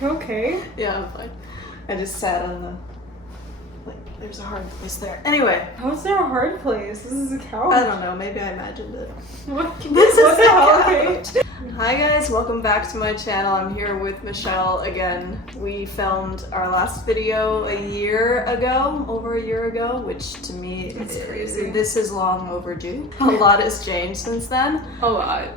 You okay? Yeah, I'm fine. I just sat on the, there's a hard place there. Anyway. How's there a hard place? This is a couch. I don't know, maybe I imagined it. What This the is a hell? couch. Hi guys, welcome back to my channel. I'm here with Michelle again. We filmed our last video over a year ago, which to me, That's crazy. This is long overdue. A lot has changed since then. A lot.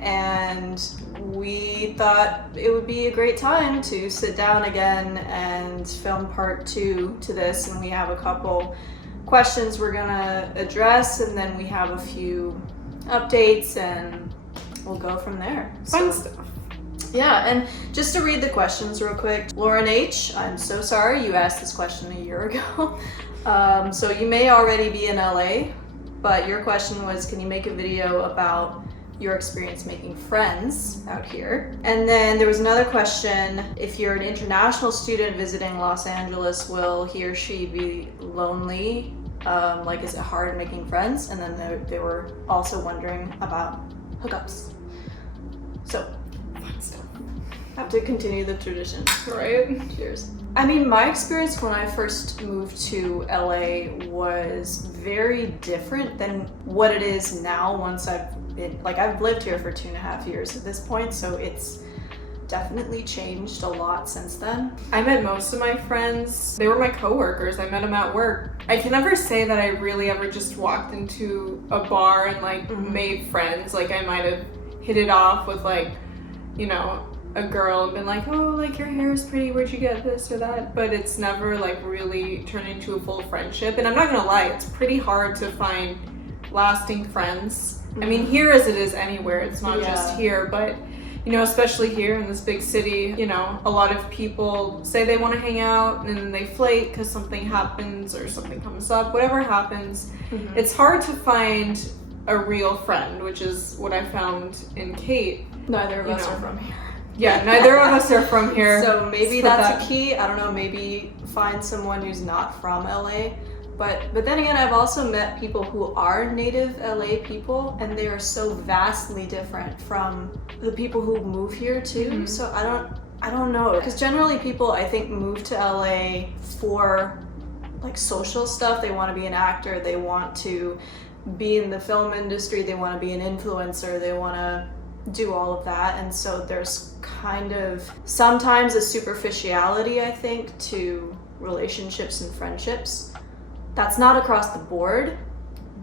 And we thought it would be a great time to sit down again and film part 2 to this, and we have a couple questions we're gonna address, and then we have a few updates, and we'll go from there. Fun stuff. Yeah, and just to read the questions real quick. Lauren H., I'm so sorry you asked this question a year ago. So you may already be in LA, but your question was, can you make a video about your experience making friends out here? And then there was another question, if you're an international student visiting Los Angeles, will he or she be lonely? Is it hard making friends? And then they were also wondering about hookups. So, Fun stuff. have to continue the tradition. Right? Cheers. I mean, my experience when I first moved to LA was very different than what it is now once I've lived here for 2.5 years at this point, so it's definitely changed a lot since then. I met most of my friends. They were my coworkers. I met them at work. I can never say that I really ever just walked into a bar and made friends. Like I might have hit it off with a girl and been like, oh, your hair is pretty, where'd you get this or that? But it's never really turned into a full friendship. And I'm not gonna lie, it's pretty hard to find lasting friends. I mean, here as it is anywhere, it's not just here, but especially here in this big city, a lot of people say they want to hang out and then they flake because something happens or something comes up, whatever happens. Mm-hmm. It's hard to find a real friend, which is what I found in Kate. Neither of us are from here. Yeah, neither of us are from here. So maybe that's a key. I don't know, maybe find someone who's not from LA. But then again, I've also met people who are native LA people, and they are so vastly different from the people who move here too. Mm-hmm. So I don't know, because generally people, I think, move to LA for social stuff. They want to be an actor, they want to be in the film industry, they want to be an influencer, they want to do all of that. And so there's kind of sometimes a superficiality, I think, to relationships and friendships. That's not across the board,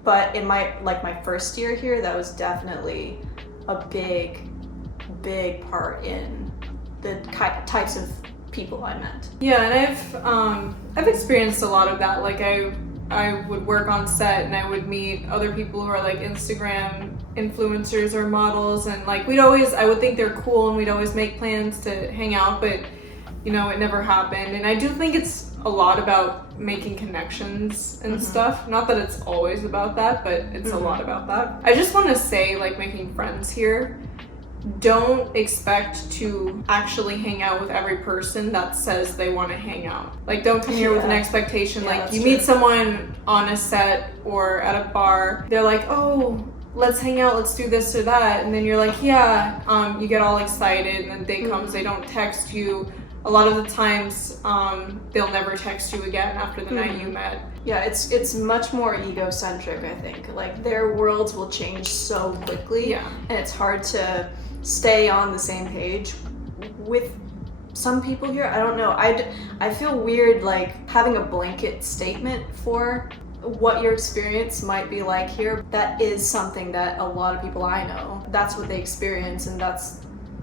but in my first year here, that was definitely a big part in the types of people I met. Yeah, and I've experienced a lot of that. I would work on set and I would meet other people who are Instagram influencers or models, and I would think they're cool and we'd always make plans to hang out, but it never happened. And I do think it's a lot about making connections and stuff. Not that it's always about that, but it's a lot about that. I just want to say, making friends here, don't expect to actually hang out with every person that says they want to hang out. Don't come here with an expectation. You meet someone on a set or at a bar, they're like, oh, let's hang out, let's do this or that, and then you're like, yeah, you get all excited, and then day comes, they don't text you. A lot of the times, they'll never text you again after the night you met. Yeah, it's much more egocentric, I think. Their worlds will change so quickly, and it's hard to stay on the same page with some people here. I don't know. I feel weird having a blanket statement for what your experience might be like here. That is something that a lot of people I know, that's what they experience, and that's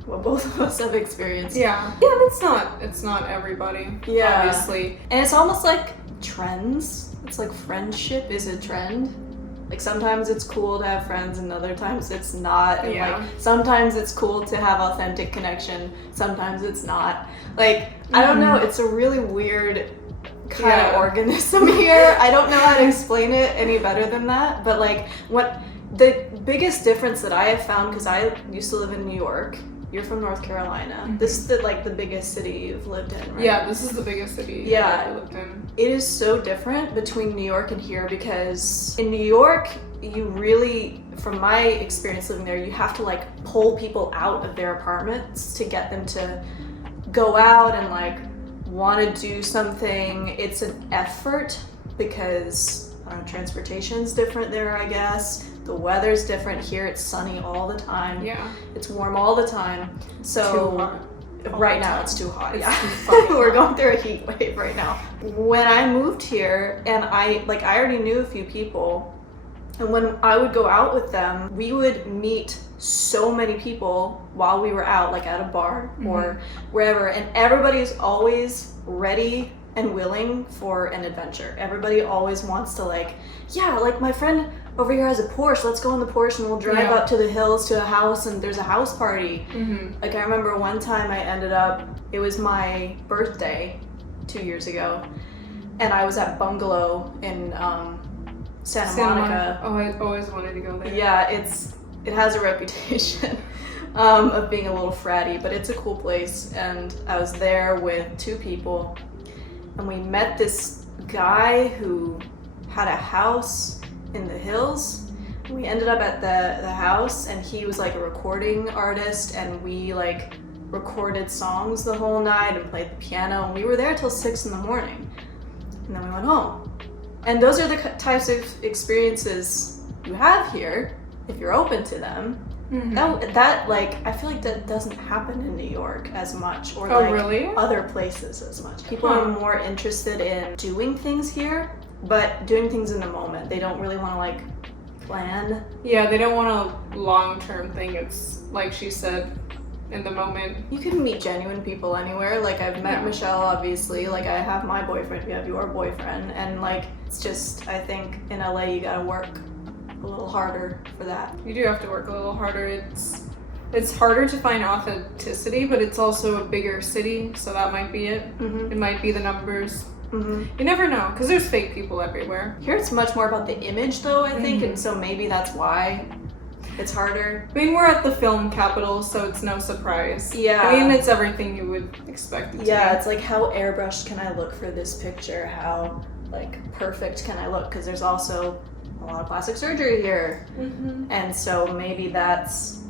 what both of us have experienced. Yeah, it's not everybody, obviously. And it's almost like trends. It's friendship is a trend. Sometimes it's cool to have friends and other times it's not. And sometimes it's cool to have authentic connection, sometimes it's not. I don't know, it's a really weird kind of organism here. I don't know how to explain it any better than that, but what the biggest difference that I have found, because I used to live in New York. You're from North Carolina. This is the biggest city you've lived in, right? Yeah, this is the biggest city I've lived in. It is so different between New York and here, because in New York, you really, from my experience living there, you have to pull people out of their apartments to get them to go out and like want to do something, it's an effort because transportation's different there, I guess. The weather's different here. It's sunny all the time. Yeah. It's warm all the time. So Too hot. right now it's too hot. It's Yeah. too fucking We're hot. going through a heat wave right now. When I moved here, and I already knew a few people, and when I would go out with them, we would meet so many people while we were out, like at a bar or wherever, and everybody's always ready and willing for an adventure. Everybody always wants to like my friend over here has a Porsche, let's go in the Porsche and we'll drive up to the hills to a house and there's a house party. Like I remember one time it was my birthday 2 years ago, and I was at Bungalow in Santa Monica. Oh, I always wanted to go there. Yeah, it has a reputation of being a little fratty, but it's a cool place. And I was there with 2 people, and we met this guy who had a house in the hills. We ended up at the house, and he was like a recording artist, and we like recorded songs the whole night and played the piano, and we were there till 6 in the morning, and then we went home. And those are the types of experiences you have here if you're open to them. That like I feel like that doesn't happen in New York as much, or like really? other places as much. People are more interested in doing things here, but doing things in the moment. They don't really want to like plan. Yeah, they don't want a long-term thing. It's like she said, in the moment. You can meet genuine people anywhere. Like I've met Michelle, obviously. Like I have my boyfriend, you have your boyfriend, and like it's just, I think in LA you gotta work a little harder for that. You do have to work a little harder. It's harder to find authenticity, but it's also a bigger city, so that might be it. It might be the numbers. You never know, because there's fake people everywhere. Here it's much more about the image though, I think, and so maybe that's why it's harder. I mean, we're at the film capital, so it's no surprise. Yeah. I mean, it's everything you would expect it to be. It's like how airbrushed can I look for this picture? How like perfect can I look? Because there's also a lot of plastic surgery here. And so maybe that's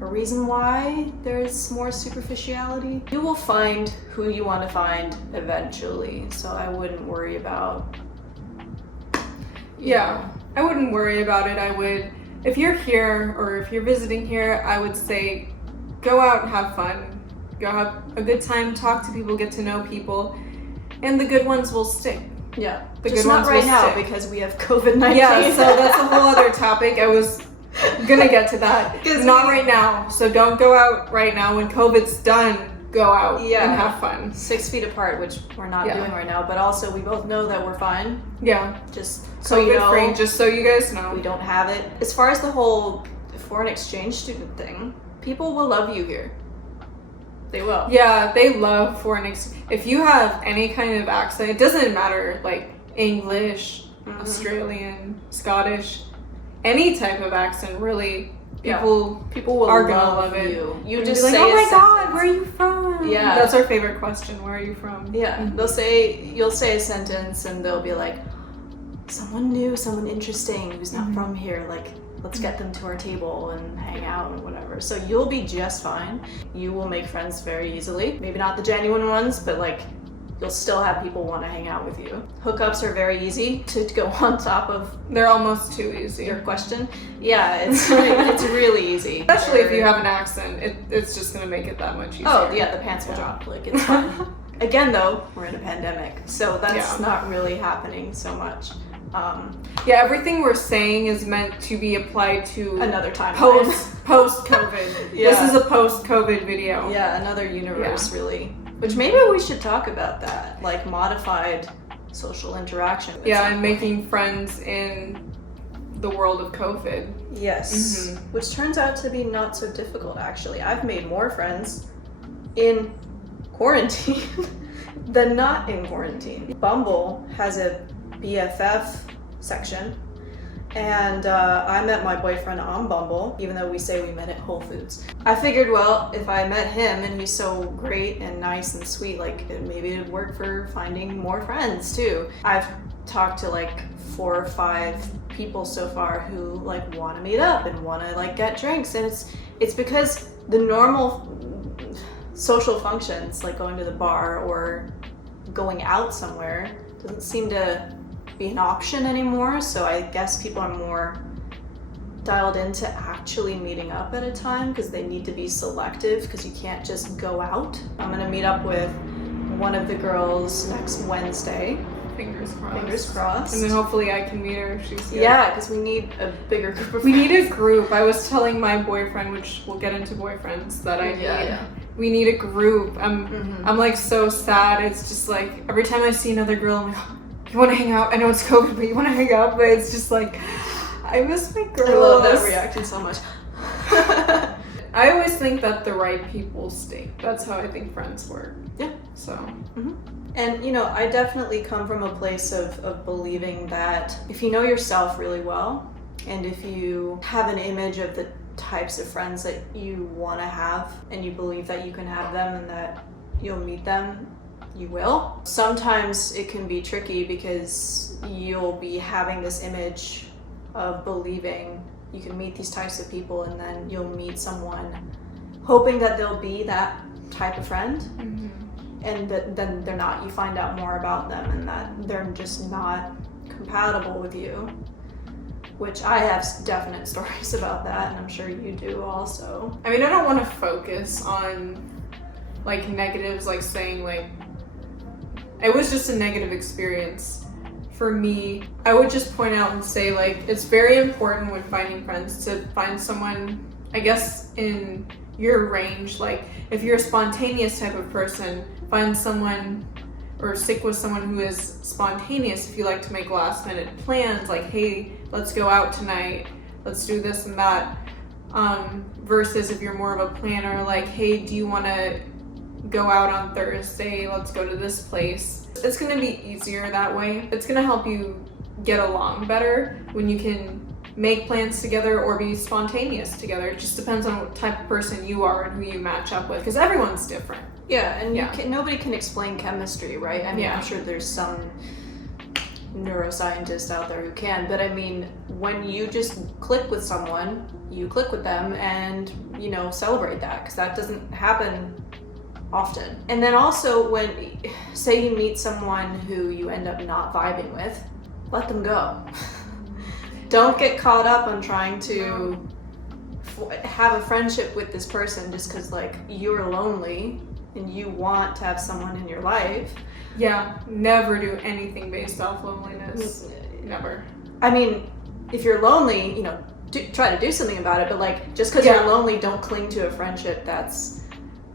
a reason why there's more superficiality. You will find who you want to find eventually, so I wouldn't worry about. Yeah, I wouldn't worry about it. I would, if you're here or if you're visiting here, I would say go out and have fun. Go have a good time, talk to people, get to know people, and the good ones will stick. Yeah, The just good not ones right will now stick. because we have COVID-19. Yeah, so that's a whole other topic. I was gonna get to that. Not right now. So don't go out right now. When COVID's done, go out and have fun. 6 feet apart, which we're not doing right now, but also we both know that we're fine. Yeah. Just so you know, free, just so you guys know. we don't have it. As far as the whole foreign exchange student thing, people will love you here. They will. Yeah, they love if you have any kind of accent, it doesn't matter, like English, Australian, Scottish, any type of accent, really. People will are gonna love love it. You And just be like, say oh my a god, sentence. where are you from? Yeah. That's our favorite question. Where are you from? Yeah, you'll say a sentence and they'll be like, someone new, someone interesting who's not from here, like let's get them to our table and hang out and whatever. So you'll be just fine. You will make friends very easily. Maybe not the genuine ones, but like you'll still have people want to hang out with you. Hookups are very easy to go on top of They're almost too easy. your question. Yeah, it's really easy. Especially if you have an accent, it's just gonna make it that much easier. Oh yeah, the pants will drop. Like it's fine. Again though, we're in a pandemic, so that's not really happening so much. Yeah, everything we're saying is meant to be applied to Another time. post COVID. Yeah. This is a post COVID video. Yeah, another universe really. Which maybe we should talk about that, like modified social interaction. Yeah, and making friends in the world of COVID. Yes, which turns out to be not so difficult actually. I've made more friends in quarantine than not in quarantine. Bumble has a BFF section, and I met my boyfriend on Bumble, even though we say we met at Whole Foods. I figured, well, if I met him and he's so great and nice and sweet, like maybe it'd work for finding more friends too. I've talked to like 4 or 5 people so far who like want to meet up and want to like get drinks, and it's because the normal social functions like going to the bar or going out somewhere doesn't seem to be an option anymore. So I guess people are more dialed into actually meeting up at a time because they need to be selective because you can't just go out. I'm gonna meet up with one of the girls next Wednesday. Fingers crossed. Fingers crossed. And then hopefully I can meet her if she's here. Yeah, because we need a bigger group of We friends. need a group. I was telling my boyfriend, which we'll get into boyfriends, that I need. Yeah. We need a group. I'm like so sad. It's just like every time I see another girl, I'm like, oh, you want to hang out? I know it's COVID, but you want to hang out? But it's just like, I miss my girls. I love that reaction so much. I always think that the right people stay. That's how I think friends work. Yeah. So. And you know, I definitely come from a place of believing that if you know yourself really well, and if you have an image of the types of friends that you want to have, and you believe that you can have them and that you'll meet them, you will. Sometimes it can be tricky because you'll be having this image of believing you can meet these types of people, and then you'll meet someone hoping that they'll be that type of friend. And then they're not. You find out more about them and that they're just not compatible with you, which I have definite stories about that, and I'm sure you do also. I mean, I don't want to focus on like negatives, like saying like it was just a negative experience for me. I would just point out and say like it's very important when finding friends to find someone, I guess, in your range. Like if you're a spontaneous type of person, find someone or stick with someone who is spontaneous. If you like to make last minute plans, like, hey, let's go out tonight, let's do this and that, versus if you're more of a planner, like, hey, do you want to go out on Thursday, let's go to this place. It's going to be easier that way. It's going to help you get along better when you can make plans together or be spontaneous together. It just depends on what type of person you are and who you match up with, because everyone's different. Yeah, and nobody can explain chemistry, right? I mean, I'm sure there's some neuroscientist out there who can, but I mean, when you just click with someone, you click with them and, you know, celebrate that, because that doesn't happen often. And then also when, say you meet someone who you end up not vibing with, let them go. Don't get caught up on trying to have a friendship with this person just because, like, you're lonely and you want to have someone in your life. Yeah, never do anything based off loneliness. Never. I mean, if you're lonely, you know, try to do something about it, but like, just because you're lonely, don't cling to a friendship that's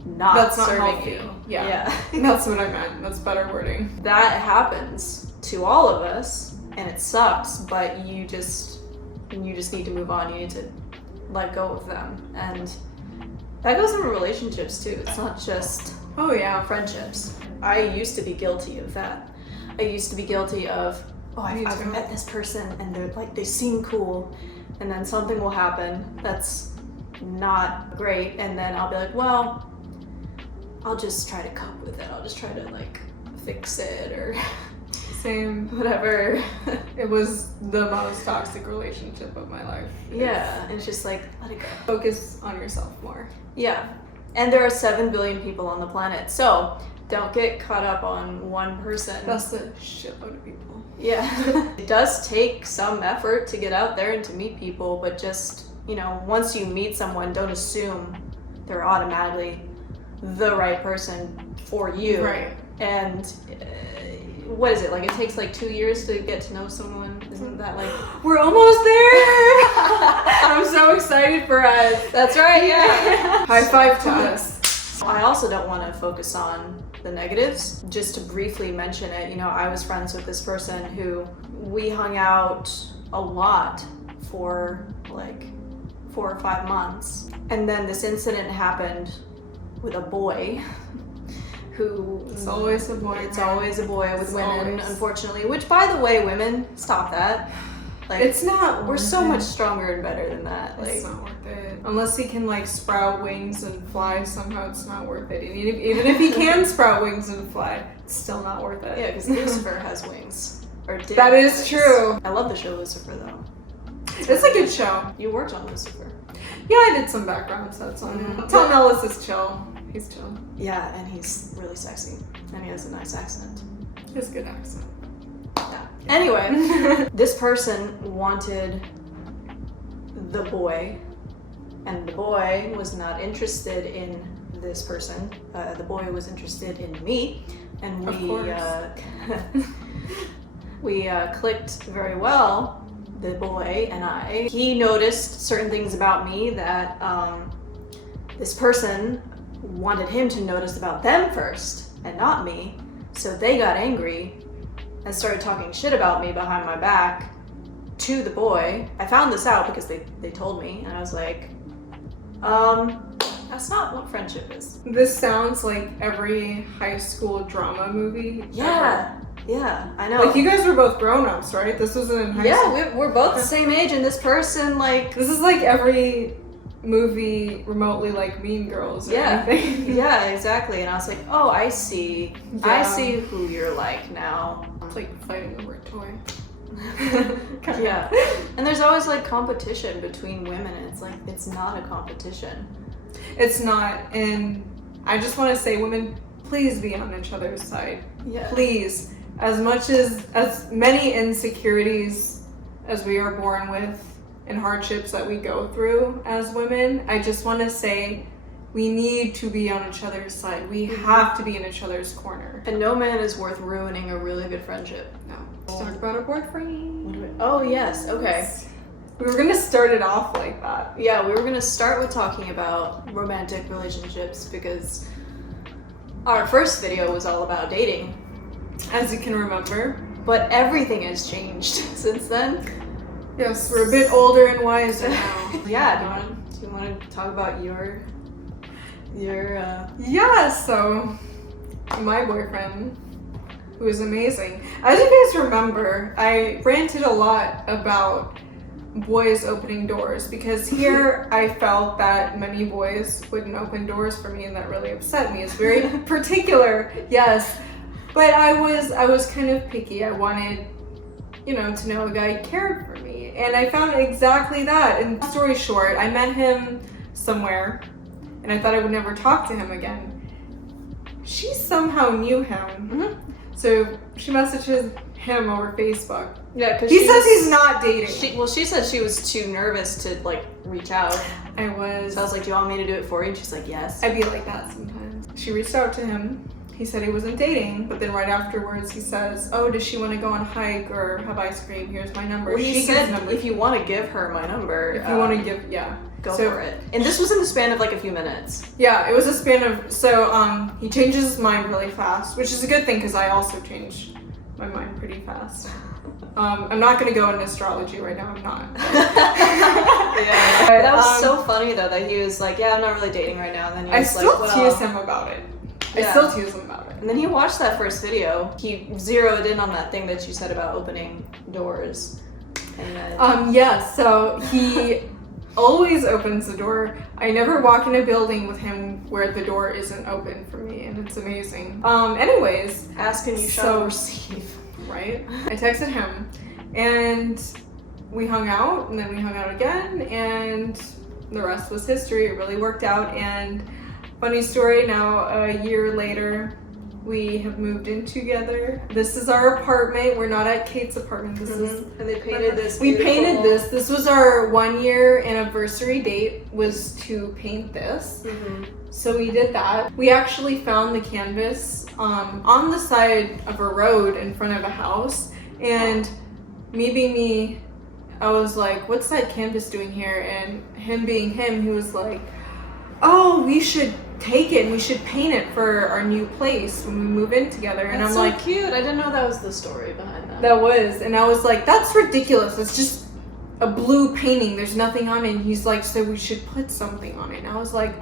not serving healthy. you. Yeah. That's what I meant. That's better wording. That happens to all of us, and it sucks, but you just need to move on. You need to let go of them. And that goes in relationships too. It's not just friendships. I used to be guilty of that. I used to be guilty of, I've met this person and they're like, they seem cool, and then something will happen that's not great, and then I'll be like, well, I'll just try to cope with it. I'll just try to like fix it or same, whatever. It was the most toxic relationship of my life. Yeah, and it's just like, let it go. Focus on yourself more. Yeah, and there are 7 billion people on the planet, so don't get caught up on one person. That's a shitload of people. Yeah. It does take some effort to get out there and to meet people, but just, you know, once you meet someone, don't assume they're automatically the right person for you. Right. And what is it, like it takes like 2 years to get to know someone? Isn't that like... We're almost there! I'm so excited for us. That's right, yeah. High five to us. I also don't want to focus on the negatives. Just to briefly mention it, you know, I was friends with this person who we hung out a lot for like 4 or 5 months. And then this incident happened with a boy who... It's always a boy. It's always a boy with women, always. Unfortunately. Which, by the way, women, stop that. Like, it's not. We're so much stronger and better than that. It's like, not worth it. Unless he can like sprout wings and fly, somehow it's not worth it. And even if he can sprout wings and fly, it's still not worth it. yeah, because Lucifer has wings. Or did That have is wings. true. I love the show Lucifer, though. It's a good show. You worked on Lucifer. Yeah, I did some background sets on him. Tom Ellis is chill. He's chill. Yeah, and he's really sexy. And he has a nice accent. He has a good accent. Yeah. Anyway, this person wanted the boy, and the boy was not interested in this person. The boy was interested in me, and we clicked very well. The boy and I. He noticed certain things about me that this person wanted him to notice about them first and not me. So they got angry and started talking shit about me behind my back to the boy. I found this out because they told me, and I was like, that's not what friendship is. This sounds like every high school drama movie. Yeah. Ever. Yeah, I know. Like, you guys were both grown-ups, right? This was in high school. Yeah, we're both the same age, and this person, like... This is like every movie remotely like Mean Girls or anything. Yeah, exactly. And I was like, oh, I see. Yeah. I see who you're like now. It's like fighting over a toy. Yeah. And there's always, like, competition between women, and it's like, it's not a competition. It's not, and I just want to say, women, please be on each other's side. Yeah. Please. As many insecurities as we are born with and hardships that we go through as women, I just want to say we need to be on each other's side. We have to be in each other's corner. And no man is worth ruining a really good friendship. No. Let's talk about our boyfriend. Oh, yes. Okay. We were going to start it off like that. Yeah, we were going to start with talking about romantic relationships because our first video was all about dating. As you can remember. But everything has changed since then. Yes, we're a bit older and wiser now. Yeah, do you want to talk about your Yeah, so my boyfriend, who is amazing. As you guys remember, I ranted a lot about boys opening doors because here I felt that many boys wouldn't open doors for me, and that really upset me. It's very particular, yes. But I was kind of picky. I wanted, to know a guy cared for me. And I found exactly that. And story short, I met him somewhere and I thought I would never talk to him again. She somehow knew him. Mm-hmm. So she messages him over Facebook. Yeah, because he says he's not dating. She said she was too nervous to, reach out. I was. So I was like, do you want me to do it for you? And she's like, yes. I'd be like that sometimes. She reached out to him. He said he wasn't dating, but then right afterwards he says, oh, does she want to go on a hike or have ice cream? Here's my number. Well, he said, if you want to give her my number. If you want to give, yeah. Go for it. And this was in the span of a few minutes. Yeah, it was a span of, he changes his mind really fast, which is a good thing because I also change my mind pretty fast. I'm not going to go into astrology right now, I'm not. Yeah. That was so funny though that he was like, yeah, I'm not really dating right now. And then he was tease him about it. Yeah. I still tease him about it. And then he watched that first video. He zeroed in on that thing that you said about opening doors. And then... so he always opens the door. I never walk in a building with him where the door isn't open for me, and it's amazing. Anyways. Ask and you shall receive. Right? I texted him, and we hung out, and then we hung out again, and the rest was history. It really worked out, and funny story, now a year later, we have moved in together. This is our apartment. We're not at Kate's apartment. This is... And they painted this We painted this. This was our 1-year anniversary date, was to paint this. Mm-hmm. So we did that. We actually found the canvas on the side of a road in front of a house. And me being me, I was like, what's that canvas doing here? And him being him, he was like, oh, we should take it and we should paint it for our new place when we move in together. And that's I'm so like, cute. I didn't know that was the story behind that. That was. And I was like, that's ridiculous. It's just a blue painting. There's nothing on it. And he's like, so we should put something on it. And I was like,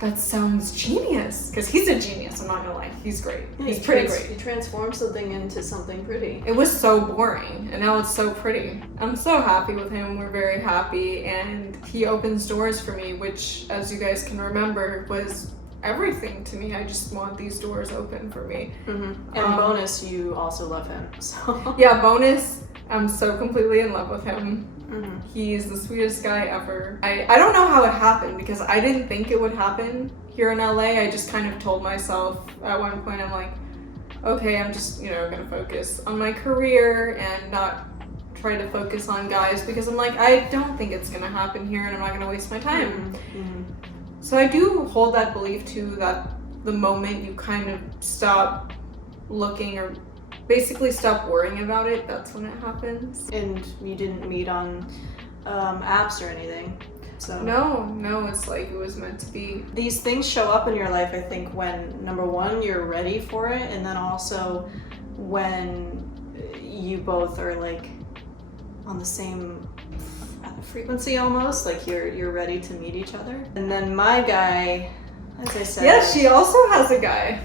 that sounds genius. Because he's a genius, I'm not gonna lie. He's great. Yeah, he's pretty great. He transformed something into something pretty. It was so boring, and now it's so pretty. I'm so happy with him. We're very happy, and he opens doors for me, which, as you guys can remember, was everything to me. I just want these doors open for me. Mm-hmm. And bonus, you also love him. So. Yeah, bonus, I'm so completely in love with him. Mm-hmm. He's the sweetest guy ever. I don't know how it happened because I didn't think it would happen. here in LA, I just kind of told myself at one point, I'm like, okay, I'm just, gonna focus on my career and not try to focus on guys, because I'm like, I don't think it's gonna happen here and I'm not gonna waste my time. So I do hold that belief too, that the moment you kind of stop looking or basically stop worrying about it, that's when it happens. And you didn't meet on apps or anything? So No, it's like it was meant to be. These things show up in your life, I think, when, number one, you're ready for it, and then also when you both are like on the same frequency almost, like you're ready to meet each other. And then my guy, as I said... Yeah, she also has a guy.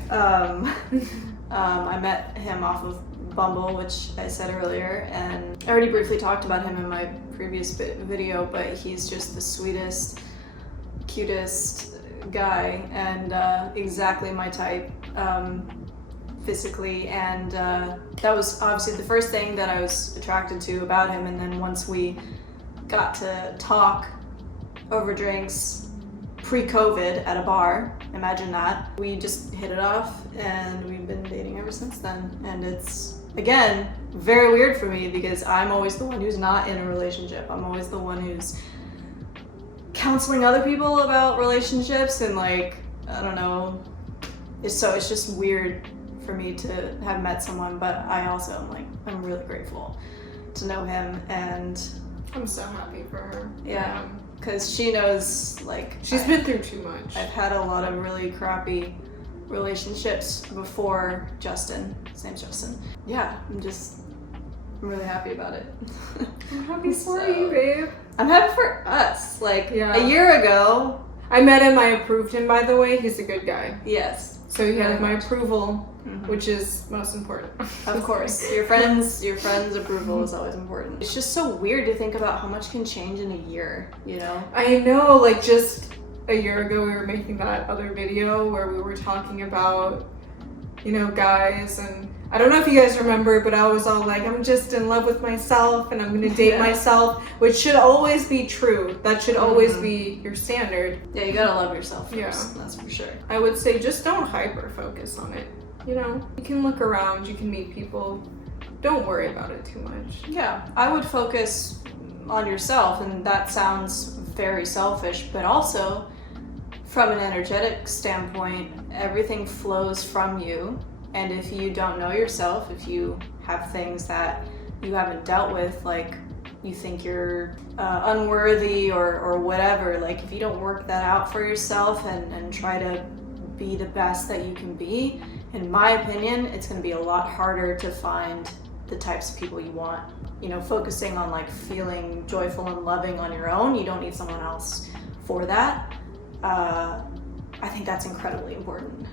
I met him off of Bumble, which I said earlier, and I already briefly talked about him in my previous video, but he's just the sweetest, cutest guy, and exactly my type physically, and that was obviously the first thing that I was attracted to about him. And then once we got to talk over drinks pre-COVID at a bar, imagine that, we just hit it off, and we've been dating ever since then. And it's, again, very weird for me because I'm always the one who's not in a relationship. I'm always the one who's counseling other people about relationships, and like, I don't know, it's just weird for me to have met someone. But I also am like, I'm really grateful to know him, and I'm so happy for her. Yeah, because she knows, like, she's been through too much. I've had a lot of really crappy relationships before Justin. His name's Justin. Yeah, I'm really happy about it. I'm happy for you, babe. I'm happy for us. Like, yeah. A year ago, I met him, I approved him, by the way. He's a good guy. Yes. So he had my approval, which is most important. Of course. Your friends' approval is always important. It's just so weird to think about how much can change in a year, I know, like, just a year ago we were making that other video where we were talking about, guys, and I don't know if you guys remember, but I was all like, I'm just in love with myself and I'm gonna date myself, which should always be true. That should always be your standard. Yeah, you gotta love yourself first, yeah. That's for sure. I would say just don't hyper focus on it. You can look around, you can meet people. Don't worry about it too much. Yeah, I would focus on yourself, and that sounds very selfish, but also from an energetic standpoint, everything flows from you. And if you don't know yourself, if you have things that you haven't dealt with, like you think you're unworthy or whatever, like if you don't work that out for yourself and try to be the best that you can be, in my opinion, it's going to be a lot harder to find the types of people you want. Focusing on like feeling joyful and loving on your own, you don't need someone else for that. I think that's incredibly important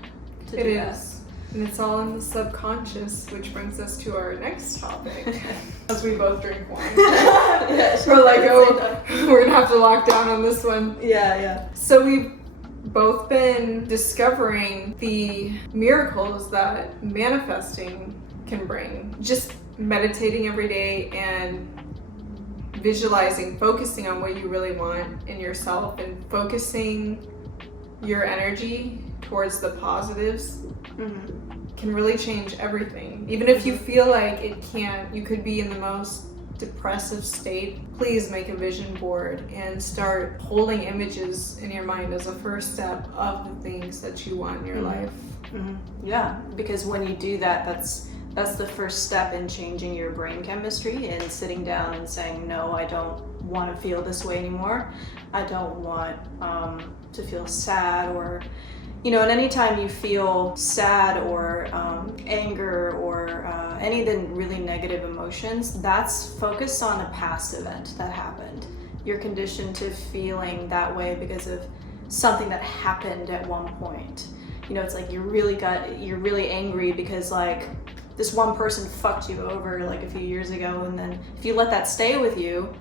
to do that. It is. And it's all in the subconscious, which brings us to our next topic. As we both drink wine. Yeah, we're like, we're gonna have to lock down on this one. Yeah. So we've both been discovering the miracles that manifesting can bring. Just meditating every day and visualizing, focusing on what you really want in yourself and focusing your energy towards the positives can really change everything. Even if you feel like it can't, you could be in the most depressive state, please make a vision board and start holding images in your mind as a first step of the things that you want in your life. Yeah, because when you do that, that's the first step in changing your brain chemistry and sitting down and saying, no, I don't want to feel this way anymore. I don't want to feel sad, or and anytime you feel sad or anger or any of the really negative emotions, that's focused on a past event that happened. You're conditioned to feeling that way because of something that happened at one point. It's like you're really angry because like this one person fucked you over like a few years ago, and then if you let that stay with you,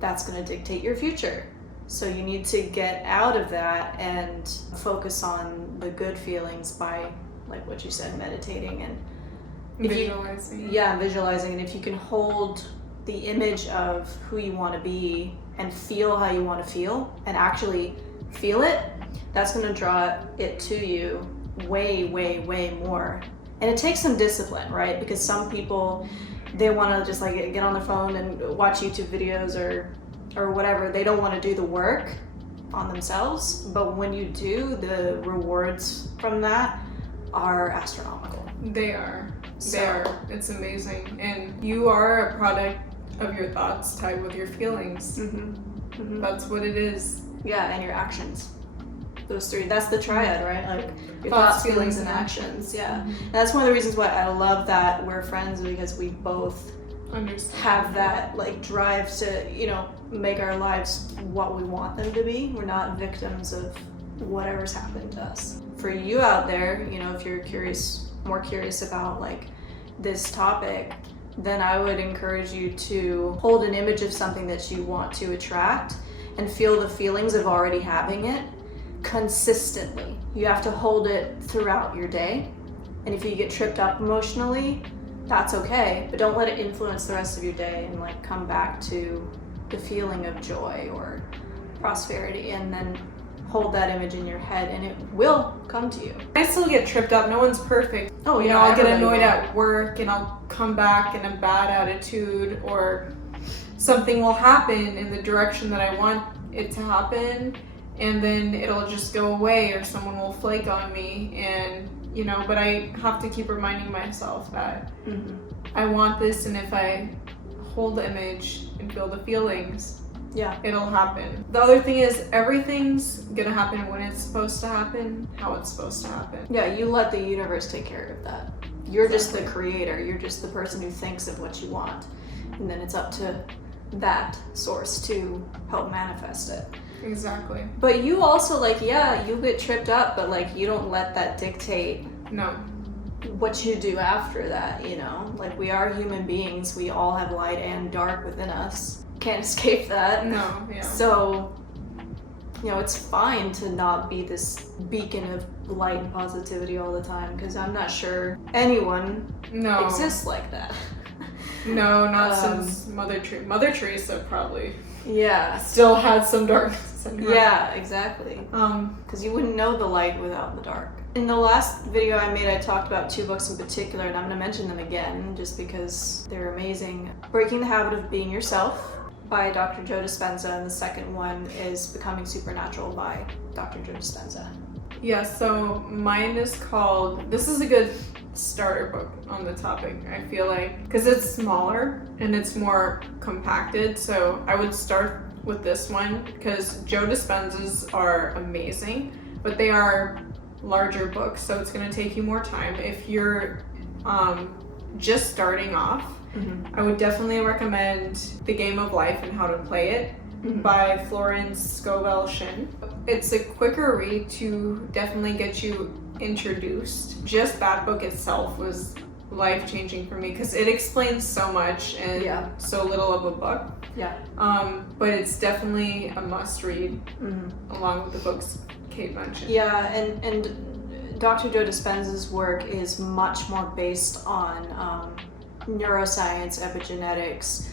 that's going to dictate your future. So you need to get out of that and focus on the good feelings by, like what you said, meditating and visualizing. Visualizing. And if you can hold the image of who you want to be and feel how you want to feel and actually feel it, that's going to draw it to you way, way, way more. And it takes some discipline, right? Because some people, they want to just like get on their phone and watch YouTube videos or whatever. They don't want to do the work on themselves. But when you do, the rewards from that are astronomical. They are. It's amazing. And you are a product of your thoughts tied with your feelings. That's what it is. Yeah, and your actions. Those three. That's the triad, right? Like your thoughts, feelings, and actions. Yeah. And that's one of the reasons why I love that we're friends, because we both have that like drive to, you know, make our lives what we want them to be. We're not victims of whatever's happened to us. For you out there, you know, if you're more curious about like this topic, then I would encourage you to hold an image of something that you want to attract and feel the feelings of already having it consistently. You have to hold it throughout your day. And if you get tripped up emotionally, that's okay, but don't let it influence the rest of your day, and like come back to the feeling of joy or prosperity, and then hold that image in your head and it will come to you. I still get tripped up. No one's perfect. Oh, you know, I'll get annoyed at work and I'll come back in a bad attitude, or something will happen in the direction that I want it to happen, and then it'll just go away, or someone will flake on me, and you know, but I have to keep reminding myself that I want this, and if I hold the image and feel the feelings, it'll happen. The other thing is, everything's gonna happen when it's supposed to happen, how it's supposed to happen. Yeah, you let the universe take care of that. You're just the creator. You're just the person who thinks of what you want, and then it's up to that source to help manifest it. Exactly. But you also, like, yeah, you get tripped up, but like you don't let that dictate what you do after that, you know? Like, we are human beings. We all have light and dark within us. Can't escape that. No, yeah. So, you know, it's fine to not be this beacon of light and positivity all the time, because I'm not sure anyone exists like that. No, not since Mother Teresa probably. Yeah. Still had some darkness in her. Yeah, exactly. Because you wouldn't know the light without the dark. In the last video I made, I talked about 2 books in particular, and I'm going to mention them again just because they're amazing. Breaking the Habit of Being Yourself by Dr. Joe Dispenza, and the second one is Becoming Supernatural by Dr. Joe Dispenza. Yeah, so mine is called, this is a good starter book on the topic, I feel like, because it's smaller and it's more compacted, so I would start with this one, because Joe Dispenza's are amazing, but they are larger books, so it's going to take you more time. If you're just starting off, I would definitely recommend The Game of Life and How to Play It by Florence Scovel Shinn. It's a quicker read to definitely get you introduced. Just that book itself was life-changing for me, because it explains so much in so little of a book. But it's definitely a must-read along with the books Kate mentioned. Yeah, and Dr. Joe Dispenza's work is much more based on neuroscience, epigenetics,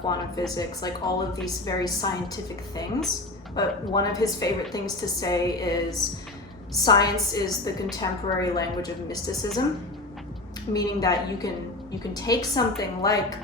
quantum physics, like all of these very scientific things. But one of his favorite things to say is science is the contemporary language of mysticism, meaning that you can take something like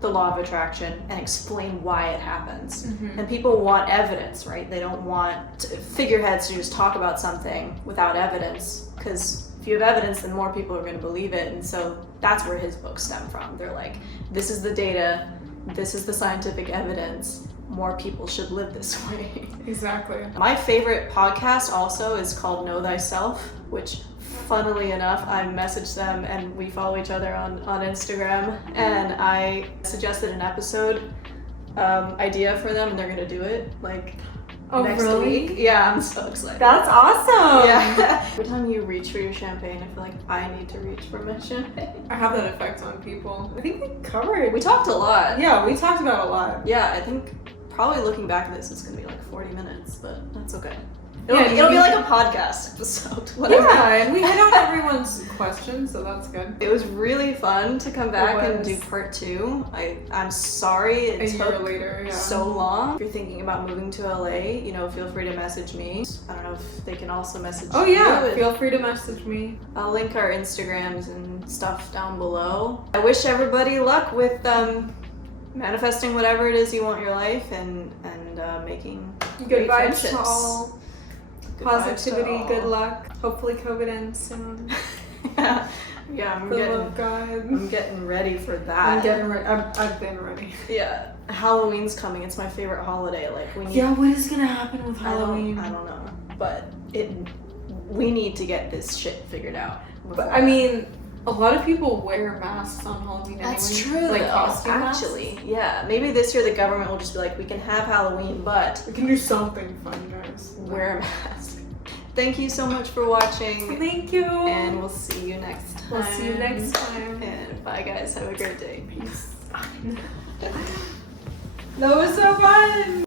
the law of attraction and explain why it happens. And people want evidence, right? They don't want figureheads to just talk about something without evidence, because if you have evidence, then more people are going to believe it. And so that's where his books stem from. They're like, this is the data, this is the scientific evidence, more people should live this way. Exactly. My favorite podcast also is called Know Thyself, which funnily enough, I messaged them and we follow each other on Instagram, and I suggested an episode idea for them, and they're gonna do it like next week. Yeah, I'm so excited. That's awesome. Yeah. Every time you reach for your champagne, I feel like I need to reach for my champagne. I have that effect on people. I think we talked a lot. Yeah, we talked about a lot. Yeah, I think probably looking back at this, it's gonna be like 40 minutes, but that's okay. It'll be like a podcast episode. Whatever. Yeah, and we hit on everyone's questions, so that's good. It was really fun to come back and was. do part 2. I'm sorry A it year took later, yeah. so long. If you're thinking about moving to LA, you know, feel free to message me. I don't know if they can also message Oh you. yeah, feel free to message me. I'll link our Instagrams and stuff down below. I wish everybody luck with manifesting whatever it is you want in your life and making Good great vibes friendships. to all. Good vibes to Positivity, all. good luck. Hopefully COVID ends soon. Yeah, For the love of God. I'm getting ready for that. I'm getting ready. I've been ready. Yeah, Halloween's coming. It's my favorite holiday. Like we need. Yeah, what is gonna happen with Halloween? I don't know, but we need to get this shit figured out. But I mean, a lot of people wear masks on Halloween anyway. That's true, Like though, costume masks. actually. Yeah, maybe this year the government will just be like, we can have Halloween, but We can do something fun, guys. wear a mask. Thank you so much for watching, Thank you. and we'll see you next time. We'll see you next time. And bye, guys. Have a great day. Peace. That was so fun.